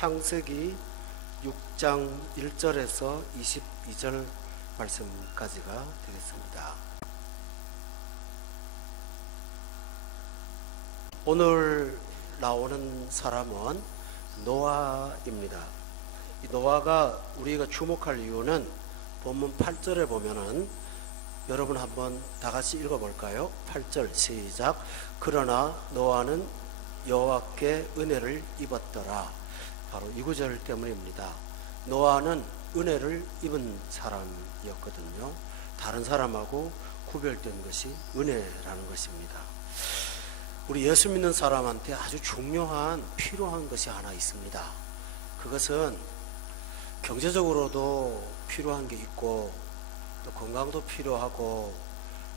창세기 6장 1절에서 22절 말씀까지가 되겠습니다. 오늘 나오는 사람은 노아입니다. 이 노아가 우리가 주목할 이유는 본문 8절에 보면은, 여러분 한번 다 같이 읽어볼까요? 8절 시작. 그러나 노아는 여호와께 은혜를 입었더라. 바로 이 구절 때문입니다. 노아는 은혜를 입은 사람이었거든요. 다른 사람하고 구별된 것이 은혜라는 것입니다. 우리 예수 믿는 사람한테 아주 중요한, 필요한 것이 하나 있습니다. 그것은 경제적으로도 필요한 게 있고, 또 건강도 필요하고,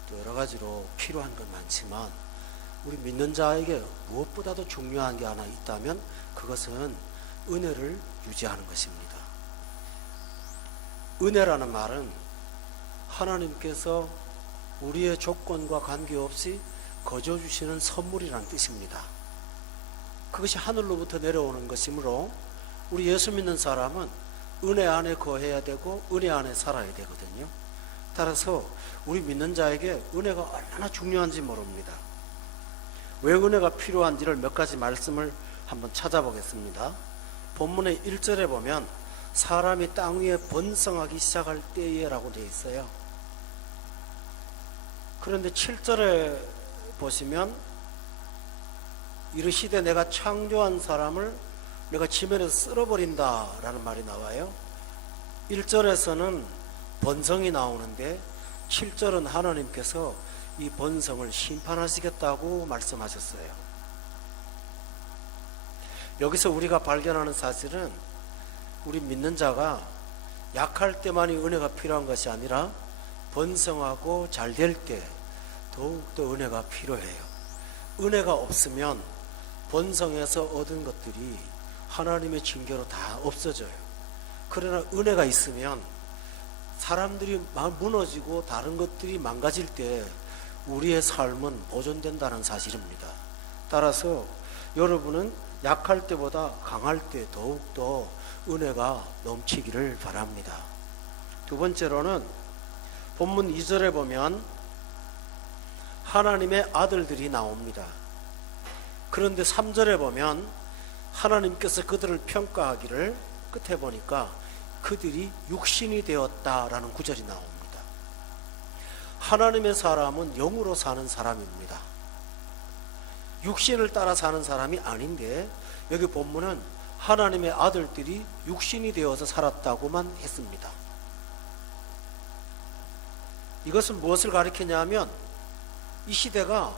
또 여러 가지로 필요한 건 많지만, 우리 믿는 자에게 무엇보다도 중요한 게 하나 있다면 그것은 은혜를 유지하는 것입니다. 은혜라는 말은 하나님께서 우리의 조건과 관계없이 거저 주시는 선물이라는 뜻입니다. 그것이 하늘로부터 내려오는 것이므로 우리 예수 믿는 사람은 은혜 안에 거해야 되고 은혜 안에 살아야 되거든요. 따라서 우리 믿는 자에게 은혜가 얼마나 중요한지 모릅니다. 왜 은혜가 필요한지를 몇 가지 말씀을 한번 찾아보겠습니다. 본문의 1절에 보면 사람이 땅 위에 번성하기 시작할 때에 라고 되어 있어요. 그런데 7절에 보시면 이르시되 내가 창조한 사람을 내가 지면에서 쓸어버린다 라는 말이 나와요. 1절에서는 번성이 나오는데 7절은 하나님께서 이 번성을 심판하시겠다고 말씀하셨어요. 여기서 우리가 발견하는 사실은 우리 믿는 자가 약할 때만이 은혜가 필요한 것이 아니라 번성하고 잘 될 때 더욱더 은혜가 필요해요. 은혜가 없으면 번성해서 얻은 것들이 하나님의 징계로 다 없어져요. 그러나 은혜가 있으면 사람들이 무너지고 다른 것들이 망가질 때 우리의 삶은 보존된다는 사실입니다. 따라서 여러분은 약할 때보다 강할 때 더욱더 은혜가 넘치기를 바랍니다. 두 번째로는 본문 2절에 보면 하나님의 아들들이 나옵니다. 그런데 3절에 보면 하나님께서 그들을 평가하기를, 끝에 보니까 그들이 육신이 되었다라는 구절이 나옵니다. 하나님의 사람은 영으로 사는 사람입니다. 육신을 따라 사는 사람이 아닌데 여기 본문은 하나님의 아들들이 육신이 되어서 살았다고만 했습니다. 이것은 무엇을 가리키냐면 이 시대가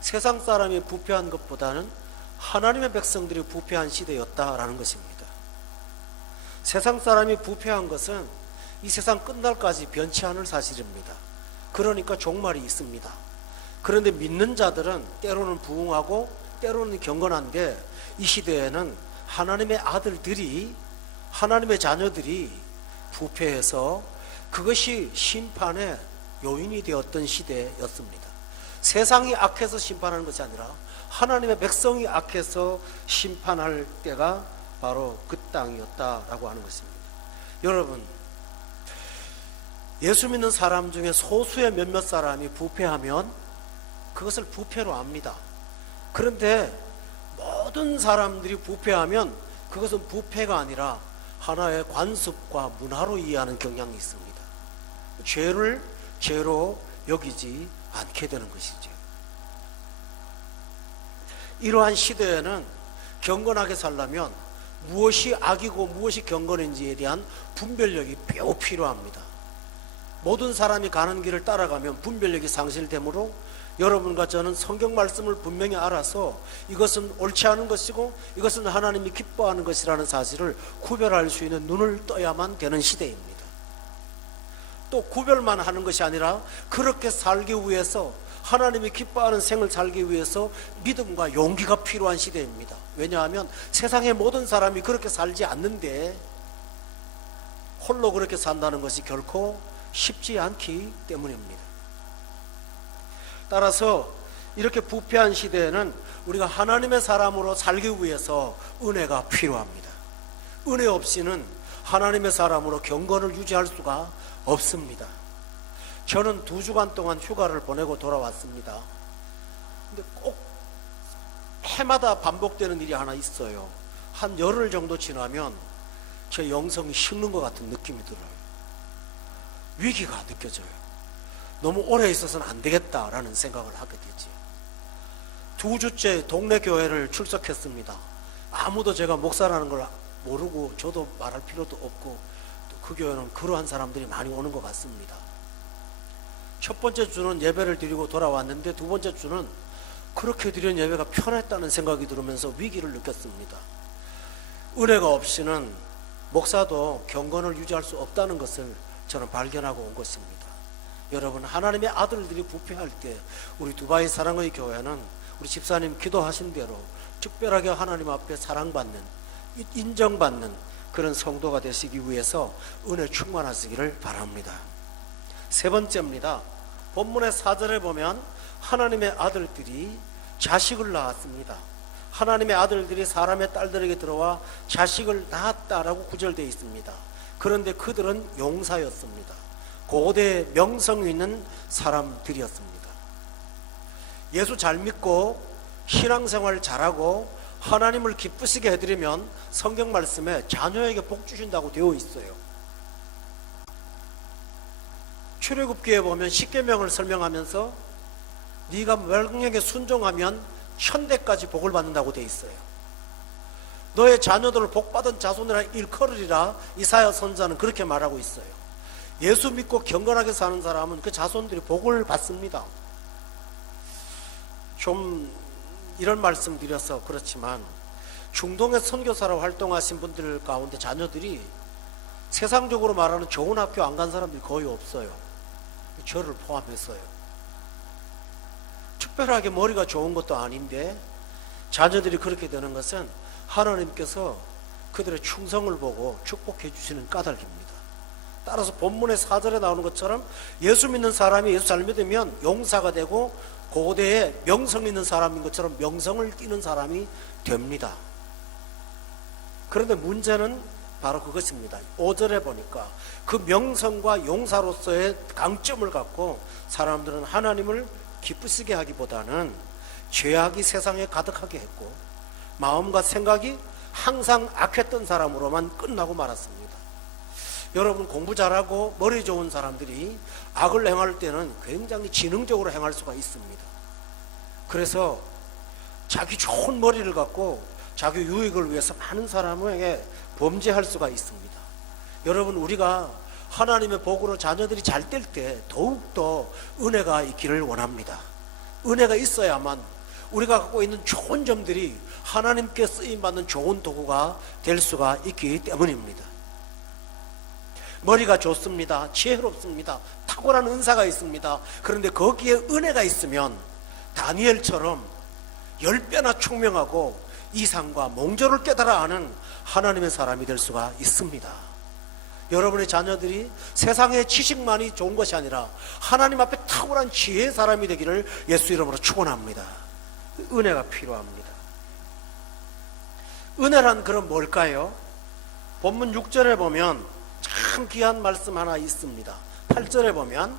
세상 사람이 부패한 것보다는 하나님의 백성들이 부패한 시대였다라는 것입니다. 세상 사람이 부패한 것은 이 세상 끝날까지 변치 않을 사실입니다. 그러니까 종말이 있습니다. 그런데 믿는 자들은 때로는 부흥하고 때로는 경건한데 이 시대에는 하나님의 아들들이, 하나님의 자녀들이 부패해서 그것이 심판의 요인이 되었던 시대였습니다. 세상이 악해서 심판하는 것이 아니라 하나님의 백성이 악해서 심판할 때가 바로 그 땅이었다라고 하는 것입니다. 여러분, 예수 믿는 사람 중에 소수의 몇몇 사람이 부패하면 그것을 부패로 압니다. 그런데 모든 사람들이 부패하면 그것은 부패가 아니라 하나의 관습과 문화로 이해하는 경향이 있습니다. 죄를 죄로 여기지 않게 되는 것이죠. 이러한 시대에는 경건하게 살려면 무엇이 악이고 무엇이 경건인지에 대한 분별력이 매우 필요합니다. 모든 사람이 가는 길을 따라가면 분별력이 상실되므로 여러분과 저는 성경 말씀을 분명히 알아서 이것은 옳지 않은 것이고 이것은 하나님이 기뻐하는 것이라는 사실을 구별할 수 있는 눈을 떠야만 되는 시대입니다. 또 구별만 하는 것이 아니라 그렇게 살기 위해서, 하나님이 기뻐하는 생을 살기 위해서 믿음과 용기가 필요한 시대입니다. 왜냐하면 세상의 모든 사람이 그렇게 살지 않는데 홀로 그렇게 산다는 것이 결코 쉽지 않기 때문입니다. 따라서 이렇게 부패한 시대에는 우리가 하나님의 사람으로 살기 위해서 은혜가 필요합니다. 은혜 없이는 하나님의 사람으로 경건을 유지할 수가 없습니다. 저는 2주간 동안 휴가를 보내고 돌아왔습니다. 근데 꼭 해마다 반복되는 일이 하나 있어요. 한 열흘 정도 지나면 제 영성이 식는 것 같은 느낌이 들어요. 위기가 느껴져요. 너무 오래 있어서는 안 되겠다라는 생각을 하게 되지. 2주째 동네 교회를 출석했습니다. 아무도 제가 목사라는 걸 모르고 저도 말할 필요도 없고 또 그 교회는 그러한 사람들이 많이 오는 것 같습니다. 첫 번째 주는 예배를 드리고 돌아왔는데 두 번째 주는 그렇게 드린 예배가 편했다는 생각이 들으면서 위기를 느꼈습니다. 은혜가 없이는 목사도 경건을 유지할 수 없다는 것을 저는 발견하고 온 것입니다. 여러분, 하나님의 아들들이 부패할 때 우리 두바이 사랑의 교회는 우리 집사님 기도하신 대로 특별하게 하나님 앞에 사랑받는, 인정받는 그런 성도가 되시기 위해서 은혜 충만하시기를 바랍니다. 세 번째입니다. 본문의 4절에 보면 하나님의 아들들이 자식을 낳았습니다. 하나님의 아들들이 사람의 딸들에게 들어와 자식을 낳았다라고 구절되어 있습니다. 그런데 그들은 용사였습니다. 고대 명성 있는 사람들이었습니다. 예수 잘 믿고 신앙생활 잘하고 하나님을 기쁘시게 해드리면 성경 말씀에 자녀에게 복 주신다고 되어 있어요. 출애굽기에 보면 십계명을 설명하면서 네가 명령에 순종하면 천대까지 복을 받는다고 되어 있어요. 너의 자녀들을 복받은 자손이라 일컬으리라 이사야 선지자는 그렇게 말하고 있어요. 예수 믿고 경건하게 사는 사람은 그 자손들이 복을 받습니다. 좀 이런 말씀 드려서 그렇지만 중동의 선교사로 활동하신 분들 가운데 자녀들이 세상적으로 말하는 좋은 학교 안 간 사람들이 거의 없어요. 저를 포함해서요. 특별하게 머리가 좋은 것도 아닌데 자녀들이 그렇게 되는 것은 하나님께서 그들의 충성을 보고 축복해 주시는 까닭입니다. 따라서 본문의 4절에 나오는 것처럼 예수 믿는 사람이 예수 잘 믿으면 용사가 되고 고대에 명성 있는 사람인 것처럼 명성을 띠는 사람이 됩니다. 그런데 문제는 바로 그것입니다. 5절에 보니까 그 명성과 용사로서의 강점을 갖고 사람들은 하나님을 기쁘시게 하기보다는 죄악이 세상에 가득하게 했고 마음과 생각이 항상 악했던 사람으로만 끝나고 말았습니다. 여러분, 공부 잘하고 머리 좋은 사람들이 악을 행할 때는 굉장히 지능적으로 행할 수가 있습니다. 그래서 자기 좋은 머리를 갖고 자기 유익을 위해서 많은 사람에게 범죄할 수가 있습니다. 여러분, 우리가 하나님의 복으로 자녀들이 잘 될 때 더욱더 은혜가 있기를 원합니다. 은혜가 있어야만 우리가 갖고 있는 좋은 점들이 하나님께 쓰임받는 좋은 도구가 될 수가 있기 때문입니다. 머리가 좋습니다. 지혜롭습니다. 탁월한 은사가 있습니다. 그런데 거기에 은혜가 있으면 다니엘처럼 10배나 총명하고 이상과 몽조를 깨달아 아는 하나님의 사람이 될 수가 있습니다. 여러분의 자녀들이 세상의 지식만이 좋은 것이 아니라 하나님 앞에 탁월한 지혜의 사람이 되기를 예수 이름으로 축원합니다. 은혜가 필요합니다. 은혜란 그럼 뭘까요? 본문 6절에 보면 참 귀한 말씀 하나 있습니다. 8절에 보면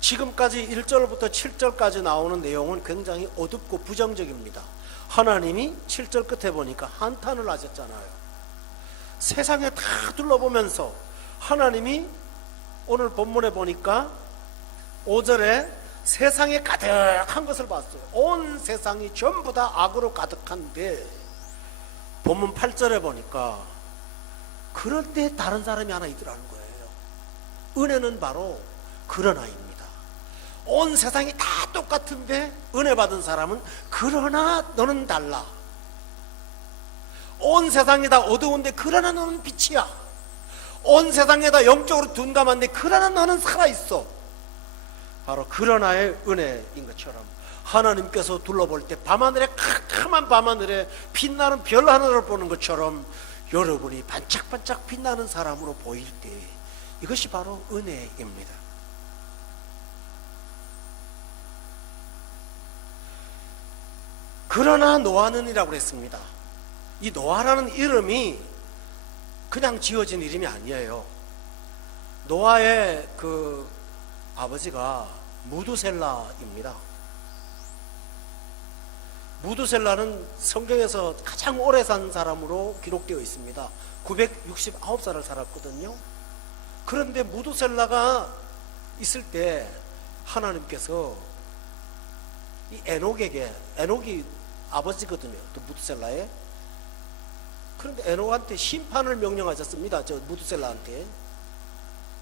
지금까지 1절부터 7절까지 나오는 내용은 굉장히 어둡고 부정적입니다. 하나님이 7절 끝에 보니까 한탄을 하셨잖아요. 세상에 다 둘러보면서 하나님이 오늘 본문에 보니까 5절에 세상에 가득한 것을 봤어요. 온 세상이 전부 다 악으로 가득한데 본문 8절에 보니까 그럴 때 다른 사람이 하나 있더라는 거예요. 은혜는 바로 그런 아이입니다. 온 세상이 다 똑같은데 은혜 받은 사람은 그러나 너는 달라. 온 세상이 다 어두운데 그러나 너는 빛이야. 온 세상에 다 영적으로 둔감한데 그러나 너는 살아있어. 바로 그러나의 은혜인 것처럼 하나님께서 둘러볼 때 밤하늘에 캄캄한 밤하늘에 빛나는 별 하나를 보는 것처럼 여러분이 반짝반짝 빛나는 사람으로 보일 때 이것이 바로 은혜입니다. 그러나 노아는이라고 했습니다. 이 노아라는 이름이 그냥 지어진 이름이 아니에요. 노아의 그 아버지가 무두셀라입니다. 무두셀라는 성경에서 가장 오래 산 사람으로 기록되어 있습니다. 969살을 살았거든요. 그런데 무두셀라가 있을 때 하나님께서 이 에녹이 아버지거든요. 또 무두셀라의. 그런데 에녹한테 심판을 명령하셨습니다. 저 무두셀라한테.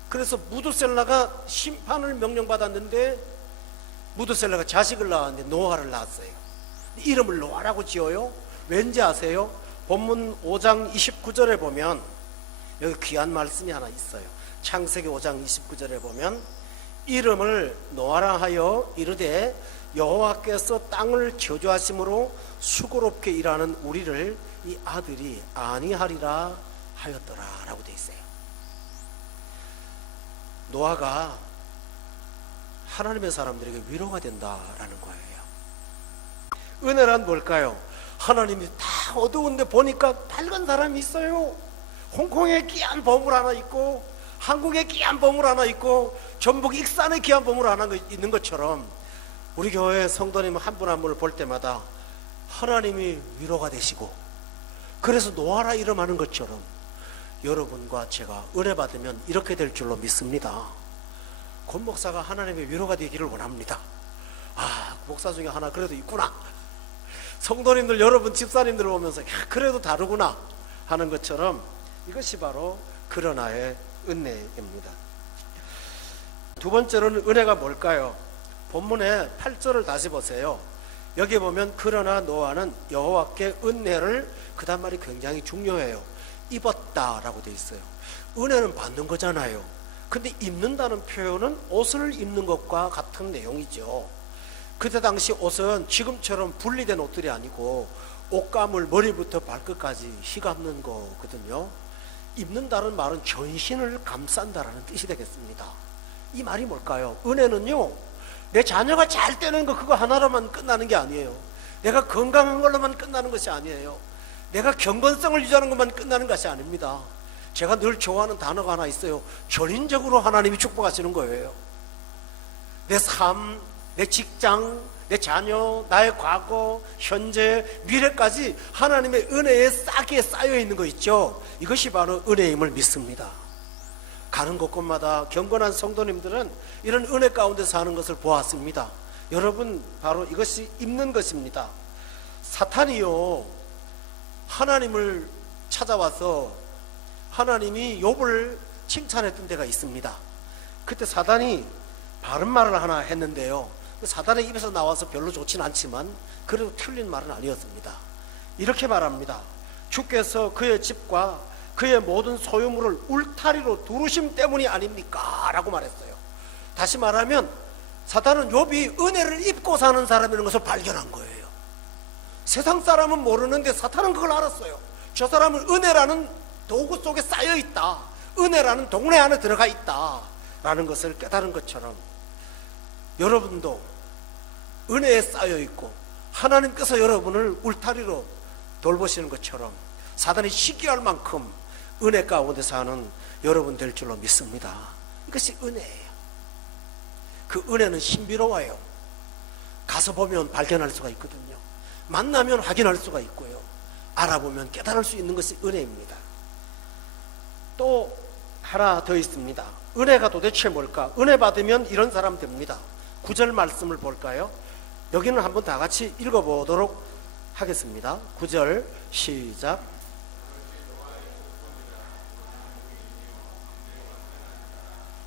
그래서 무두셀라가 심판을 명령받았는데 무두셀라가 자식을 낳았는데 노아를 낳았어요. 이름을 노아라고 지어요. 왠지 아세요? 본문 5장 29절에 보면 여기 귀한 말씀이 하나 있어요. 창세기 5장 29절에 보면 이름을 노아라 하여 이르되 여호와께서 땅을 저주하심으로 수고롭게 일하는 우리를 이 아들이 아니하리라 하였더라 라고 되어 있어요. 노아가 하나님의 사람들에게 위로가 된다라는 거예요. 은혜란 뭘까요? 하나님이 다 어두운데 보니까 밝은 사람이 있어요. 홍콩에 귀한 보물 하나 있고 한국에 귀한 보물 하나 있고 전북 익산에 귀한 보물 하나 있는 것처럼 우리 교회 성도님 한 분 한 분을 볼 때마다 하나님이 위로가 되시고, 그래서 노아라 이름하는 것처럼 여러분과 제가 은혜 받으면 이렇게 될 줄로 믿습니다. 권 목사가 하나님의 위로가 되기를 원합니다. 아, 목사 중에 하나 그래도 있구나. 성도님들, 여러분 집사님들 보면서 야, 그래도 다르구나 하는 것처럼 이것이 바로 그러나의 은혜입니다. 두 번째로는 은혜가 뭘까요? 본문의 8절을 다시 보세요. 여기 보면 그러나 노아는 여호와께 은혜를, 그 다음 말이 굉장히 중요해요. 입었다라고 되어 있어요. 은혜는 받는 거잖아요. 근데 입는다는 표현은 옷을 입는 것과 같은 내용이죠. 그때 당시 옷은 지금처럼 분리된 옷들이 아니고 옷감을 머리부터 발끝까지 휘감는 거거든요. 입는다는 말은 전신을 감싼다라는 뜻이 되겠습니다. 이 말이 뭘까요? 은혜는요, 내 자녀가 잘 되는 거 그거 하나로만 끝나는 게 아니에요. 내가 건강한 걸로만 끝나는 것이 아니에요. 내가 경건성을 유지하는 것만 끝나는 것이 아닙니다. 제가 늘 좋아하는 단어가 하나 있어요. 전인적으로 하나님이 축복하시는 거예요. 내 삶, 내 직장, 내 자녀, 나의 과거, 현재, 미래까지 하나님의 은혜에 싸게 쌓여 있는 거 있죠. 이것이 바로 은혜임을 믿습니다. 가는 곳곳마다 경건한 성도님들은 이런 은혜 가운데 사는 것을 보았습니다. 여러분, 바로 이것이 입는 것입니다. 사탄이요, 하나님을 찾아와서 하나님이 욥을 칭찬했던 때가 있습니다. 그때 사단이 바른 말을 하나 했는데요, 사단의 입에서 나와서 별로 좋진 않지만 그래도 틀린 말은 아니었습니다. 이렇게 말합니다. 주께서 그의 집과 그의 모든 소유물을 울타리로 두르심 때문이 아닙니까? 라고 말했어요. 다시 말하면 사단은 욥이 은혜를 입고 사는 사람이라는 것을 발견한 거예요. 세상 사람은 모르는데 사탄은 그걸 알았어요. 저 사람은 은혜라는 도구 속에 쌓여 있다, 은혜라는 동네 안에 들어가 있다 라는 것을 깨달은 것처럼 여러분도 은혜에 쌓여 있고 하나님께서 여러분을 울타리로 돌보시는 것처럼 사단이 시기할 만큼 은혜 가운데 사는 여러분 될 줄로 믿습니다. 이것이 은혜예요. 그 은혜는 신비로워요. 가서 보면 발견할 수가 있거든요. 만나면 확인할 수가 있고요. 알아보면 깨달을 수 있는 것이 은혜입니다. 또 하나 더 있습니다. 은혜가 도대체 뭘까? 은혜 받으면 이런 사람 됩니다. 9절 말씀을 볼까요? 여기는 한번 다 같이 읽어보도록 하겠습니다. 9절 시작.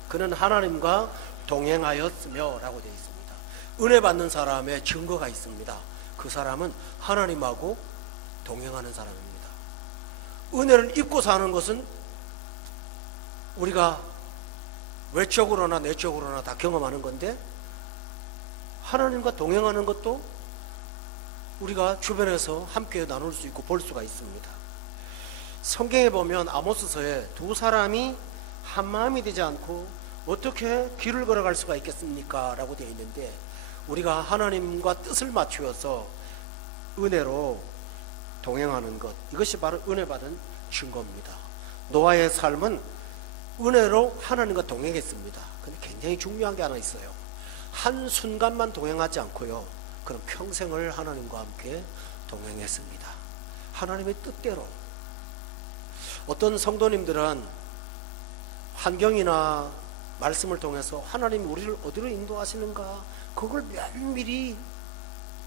그는 하나님과 동행하였으며 라고 되어 있습니다. 은혜 받는 사람의 증거가 있습니다. 그 사람은 하나님하고 동행하는 사람입니다. 은혜를 입고 사는 것은 우리가 외적으로나 내적으로나 다 경험하는 건데, 하나님과 동행하는 것도 우리가 주변에서 함께 나눌 수 있고 볼 수가 있습니다. 성경에 보면 아모스서에 두 사람이 한 마음이 되지 않고 어떻게 길을 걸어갈 수가 있겠습니까? 라고 되어 있는데, 우리가 하나님과 뜻을 맞추어서 은혜로 동행하는 것, 이것이 바로 은혜 받은 증거입니다. 노아의 삶은 은혜로 하나님과 동행했습니다. 근데 굉장히 중요한 게 하나 있어요. 한순간만 동행하지 않고요, 그럼 평생을 하나님과 함께 동행했습니다. 하나님의 뜻대로. 어떤 성도님들은 환경이나 말씀을 통해서 하나님이 우리를 어디로 인도하시는가, 그걸 면밀히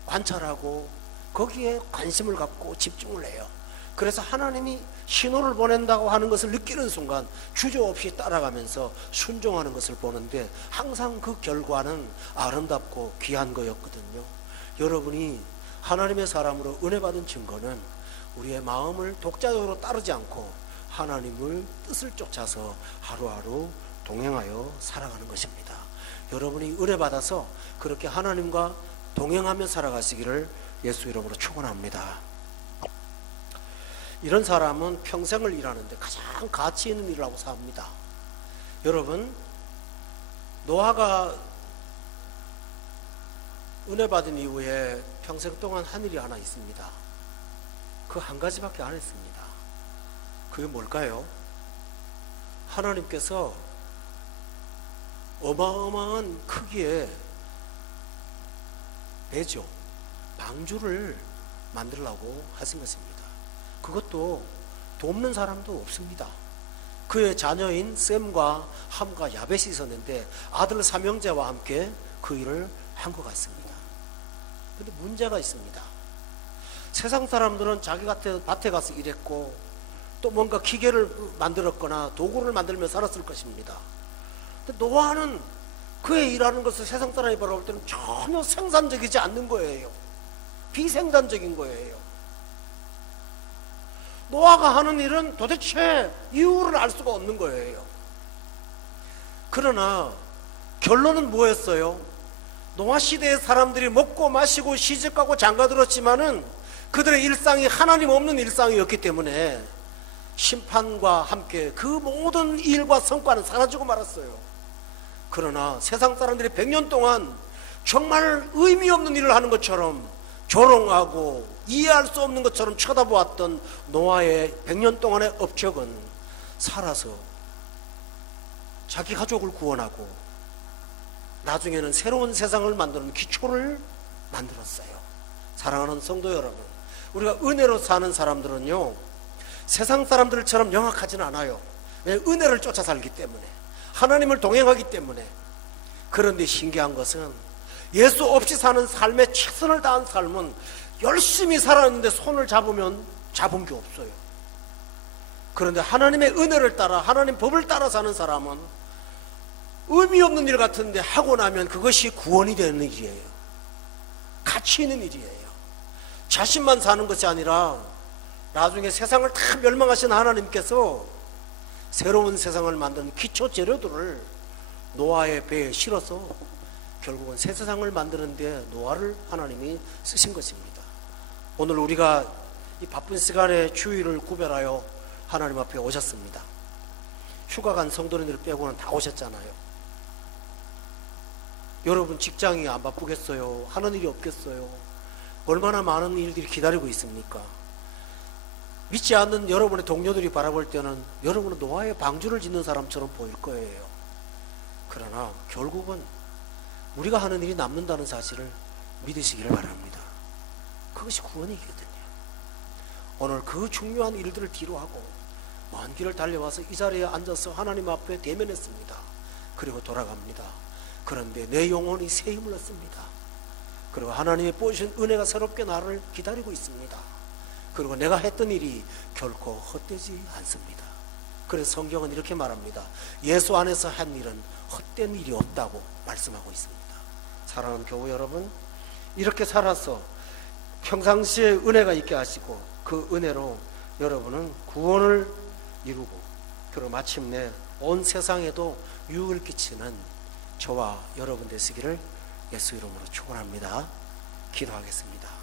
관찰하고 거기에 관심을 갖고 집중을 해요. 그래서 하나님이 신호를 보낸다고 하는 것을 느끼는 순간 주저없이 따라가면서 순종하는 것을 보는데, 항상 그 결과는 아름답고 귀한 거였거든요. 여러분이 하나님의 사람으로 은혜 받은 증거는 우리의 마음을 독자적으로 따르지 않고 하나님의 뜻을 쫓아서 하루하루 동행하여 살아가는 것입니다. 여러분이 은혜 받아서 그렇게 하나님과 동행하며 살아가시기를 예수 이름으로 축원합니다. 이런 사람은 평생을 일하는데 가장 가치 있는 일을 하고 삽니다. 여러분, 노아가 은혜 받은 이후에 평생 동안 한 일이 하나 있습니다. 그 한 가지밖에 안 했습니다. 그게 뭘까요? 하나님께서 어마어마한 크기의 배죠, 방주를 만들려고 하신 것입니다. 그것도 돕는 사람도 없습니다. 그의 자녀인 셈과 함과 야벳이 있었는데 아들 삼형제와 함께 그 일을 한 것 같습니다. 그런데 문제가 있습니다. 세상 사람들은 자기 밭에 가서 일했고 또 뭔가 기계를 만들었거나 도구를 만들며 살았을 것입니다. 근데 노아는 그의 일하는 것을 세상 사람이 바라볼 때는 전혀 생산적이지 않는 거예요. 비생산적인 거예요. 노아가 하는 일은 도대체 이유를 알 수가 없는 거예요. 그러나 결론은 뭐였어요? 노아 시대의 사람들이 먹고 마시고 시집가고 장가들었지만은 그들의 일상이 하나님 없는 일상이었기 때문에 심판과 함께 그 모든 일과 성과는 사라지고 말았어요. 그러나 세상 사람들이 100년 동안 정말 의미 없는 일을 하는 것처럼 조롱하고 이해할 수 없는 것처럼 쳐다보았던 노아의 100년 동안의 업적은 살아서 자기 가족을 구원하고 나중에는 새로운 세상을 만드는 기초를 만들었어요. 사랑하는 성도 여러분, 우리가 은혜로 사는 사람들은요, 세상 사람들처럼 영악하지는 않아요. 왜냐하면 은혜를 쫓아 살기 때문에, 하나님을 동행하기 때문에. 그런데 신기한 것은 예수 없이 사는 삶에 최선을 다한 삶은 열심히 살았는데 손을 잡으면 잡은 게 없어요. 그런데 하나님의 은혜를 따라 하나님 법을 따라 사는 사람은 의미 없는 일 같은데 하고 나면 그것이 구원이 되는 일이에요. 가치 있는 일이에요. 자신만 사는 것이 아니라 나중에 세상을 다 멸망하신 하나님께서 새로운 세상을 만드는 기초 재료들을 노아의 배에 실어서 결국은 새 세상을 만드는데 노아를 하나님이 쓰신 것입니다. 오늘 우리가 이 바쁜 시간에 주일을 구별하여 하나님 앞에 오셨습니다. 휴가 간 성도님들 빼고는 다 오셨잖아요. 여러분 직장이 안 바쁘겠어요? 하는 일이 없겠어요? 얼마나 많은 일들이 기다리고 있습니까? 믿지 않는 여러분의 동료들이 바라볼 때는 여러분은 노아의 방주를 짓는 사람처럼 보일 거예요. 그러나 결국은 우리가 하는 일이 남는다는 사실을 믿으시기를 바랍니다. 그것이 구원이거든요. 오늘 그 중요한 일들을 뒤로하고 먼 길을 달려와서 이 자리에 앉아서 하나님 앞에 대면했습니다. 그리고 돌아갑니다. 그런데 내 영혼이 새 힘을 얻습니다. 그리고 하나님이 보여주신 은혜가 새롭게 나를 기다리고 있습니다. 그리고 내가 했던 일이 결코 헛되지 않습니다. 그래서 성경은 이렇게 말합니다. 예수 안에서 한 일은 헛된 일이 없다고 말씀하고 있습니다. 사랑하는 교회 여러분, 이렇게 살아서 평상시에 은혜가 있게 하시고 그 은혜로 여러분은 구원을 이루고 그리고 마침내 온 세상에도 유익을 끼치는 저와 여러분 되시기를 예수 이름으로 축원합니다. 기도하겠습니다.